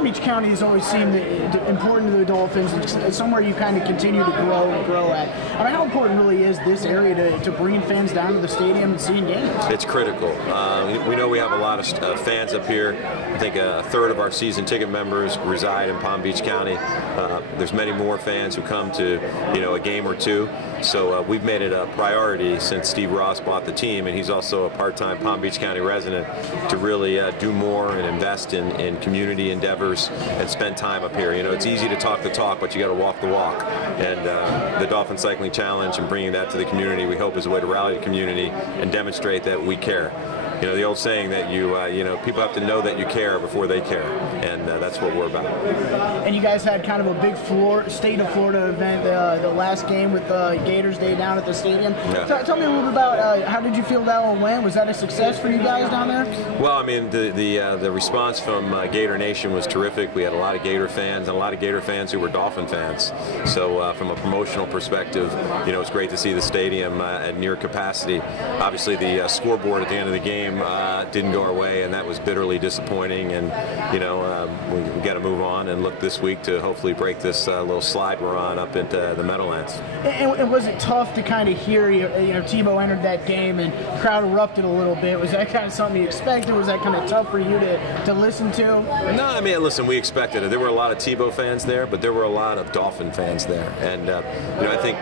Palm Beach County has always seemed important to the Dolphins. It's somewhere you kind of continue to grow at. I mean, how important really is this area to bringing fans down to the stadium and seeing games? It's critical. We know we have a lot of fans up here. I think a third of our season ticket members reside in Palm Beach County. There's many more fans who come to a game or two. So we've made it a priority since Steve Ross bought the team, and he's also a part-time Palm Beach County resident, to really do more and invest in community endeavors and spend time up here. It's easy to talk the talk, but you got to walk the walk. And the Dolphin Cycling Challenge and bringing that to the community, we hope, is a way to rally the community and demonstrate that we care. The old saying that people have to know that you care before they care, and that's what we're about. And you guys had kind of a big state of Florida event, the last game with the Gators Day down at the stadium. Yeah. Tell me a little bit about how did you feel that one went? Was that a success for you guys down there? Well, I mean, the response from Gator Nation was terrific. We had a lot of Gator fans and a lot of Gator fans who were Dolphin fans. So from a promotional perspective, it's great to see the stadium at near capacity. Obviously, the scoreboard at the end of the game didn't go our way, and that was bitterly disappointing. And we got to move on and look this week to hopefully break this little slide we're on up into the Meadowlands. And was it tough to kind of hear Tebow entered that game and the crowd erupted a little bit? Was that kind of something you expected? Was that kind of tough for you to listen to? No, I mean, listen, we expected it. There were a lot of Tebow fans there, but there were a lot of Dolphin fans there. And I think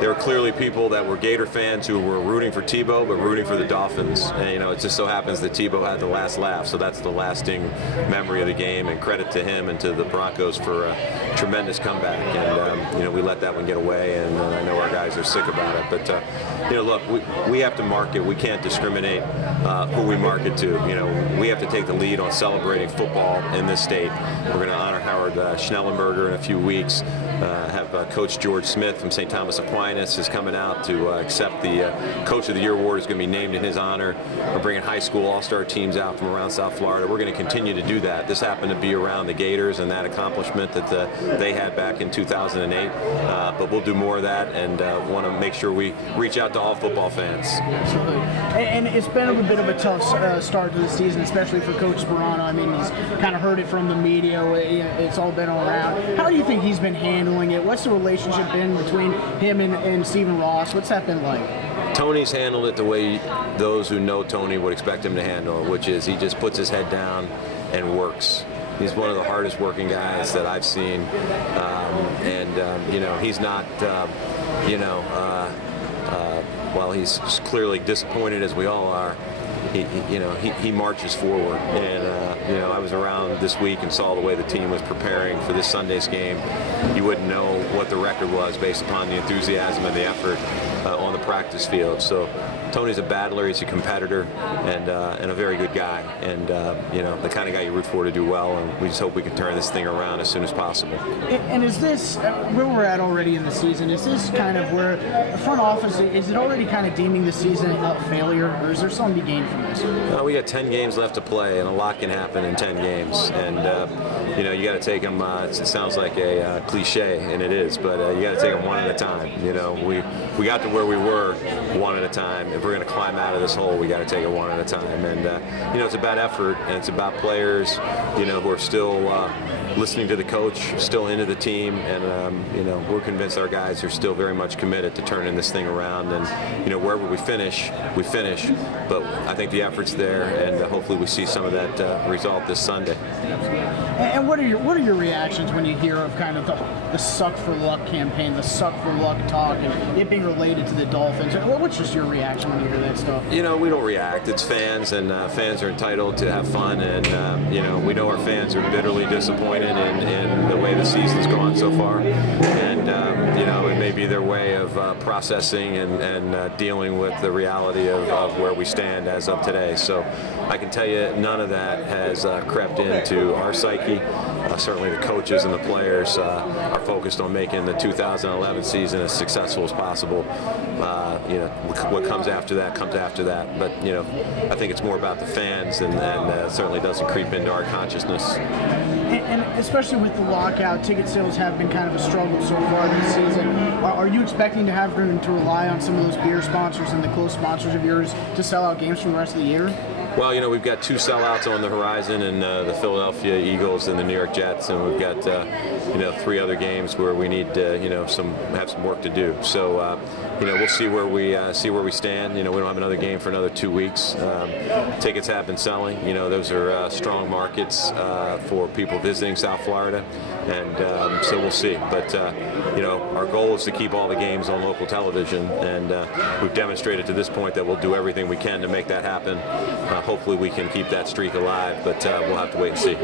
there were clearly people that were Gator fans who were rooting for Tebow but rooting for the Dolphins. And it just so happens that Tebow had the last laugh, so that's the lasting memory of the game, and credit to him and to the Broncos for a tremendous comeback. And we let that one get away, and I know our guys are sick about it. But look, we have to market. We can't discriminate who we market to. We have to take the lead on celebrating football in this state. We're going to honor Howard Schnellenberger in a few weeks. Have Coach George Smith from St. Thomas Aquinas is coming out to accept the Coach of the Year award. Is going to be named in his honor. We're bringing high school all-star teams out from around South Florida. We're going to continue to do that. This happened to be around the Gators and that accomplishment that they had back in 2008. But we'll do more of that, and want to make sure we reach out to all football fans. Absolutely. And it's been a bit of a tough start to the season, especially for Coach Sperano. I mean, he's kind of heard it from the media. It's all been all around. How do you think he's been handling it? What's the relationship been between him and Stephen Ross? What's that been like? Tony's handled it the way those who know Tony would expect him to handle it, which is he just puts his head down and works. He's one of the hardest working guys that I've seen, he's not, while he's clearly disappointed, as we all are, he marches forward. And I was around this week and saw the way the team was preparing for this Sunday's game. You wouldn't know what the record was based upon the enthusiasm and the effort on the practice field. So Tony's a battler, he's a competitor, and a very good guy, and the kind of guy you root for to do well, and we just hope we can turn this thing around as soon as possible. And is this, where we're at already in the season, is this kind of where the front office, is it already kind of deeming the season a failure, or is there something to gain from this? We got 10 games left to play, and a lot can happen in 10 games, and you got to take them, it sounds like a cliche, and it is, but you got to take them one at a time. We got to where we were one at a time. If we're going to climb out of this hole, we got to take it one at a time. And it's about effort, and it's about players, who are still listening to the coach, still into the team, and we're convinced our guys are still very much committed to turning this thing around. And wherever we finish, but I think the effort's there, and hopefully we see some of that result this Sunday. And what are your reactions when you hear of kind of the suck for luck campaign, the suck for luck talk, and it being related to the Dolphins? What's just your reaction when you hear that stuff? We don't react. It's fans, and fans are entitled to have fun, and we know our fans are bitterly disappointed in the way the season's gone so far, and it may be their way of processing and dealing with the reality of where we stand as of today. So I can tell you none of that has crept into our psyche. Certainly the coaches and the players are focused on making the 2011 season as successful as possible. What comes after that comes after that. But I think it's more about the fans, and certainly doesn't creep into our consciousness. And especially with the lockout, ticket sales have been kind of a struggle so far this season. Are you expecting to have to rely on some of those beer sponsors and the close sponsors of yours to sell out games for the rest of the year? Well, you know, we've got 2 sellouts on the horizon, and the Philadelphia Eagles and the New York Jets, and we've got you know, 3 other games where we need you know, have some work to do. So you know, we'll see where we stand. You know, we don't have another game for another 2 weeks. Tickets have been selling. You know, those are strong markets for people visiting South Florida, and so we'll see. But you know, our goal is to keep all the games on local television, and we've demonstrated to this point that we'll do everything we can to make that happen. Hopefully we can keep that streak alive, but we'll have to wait and see.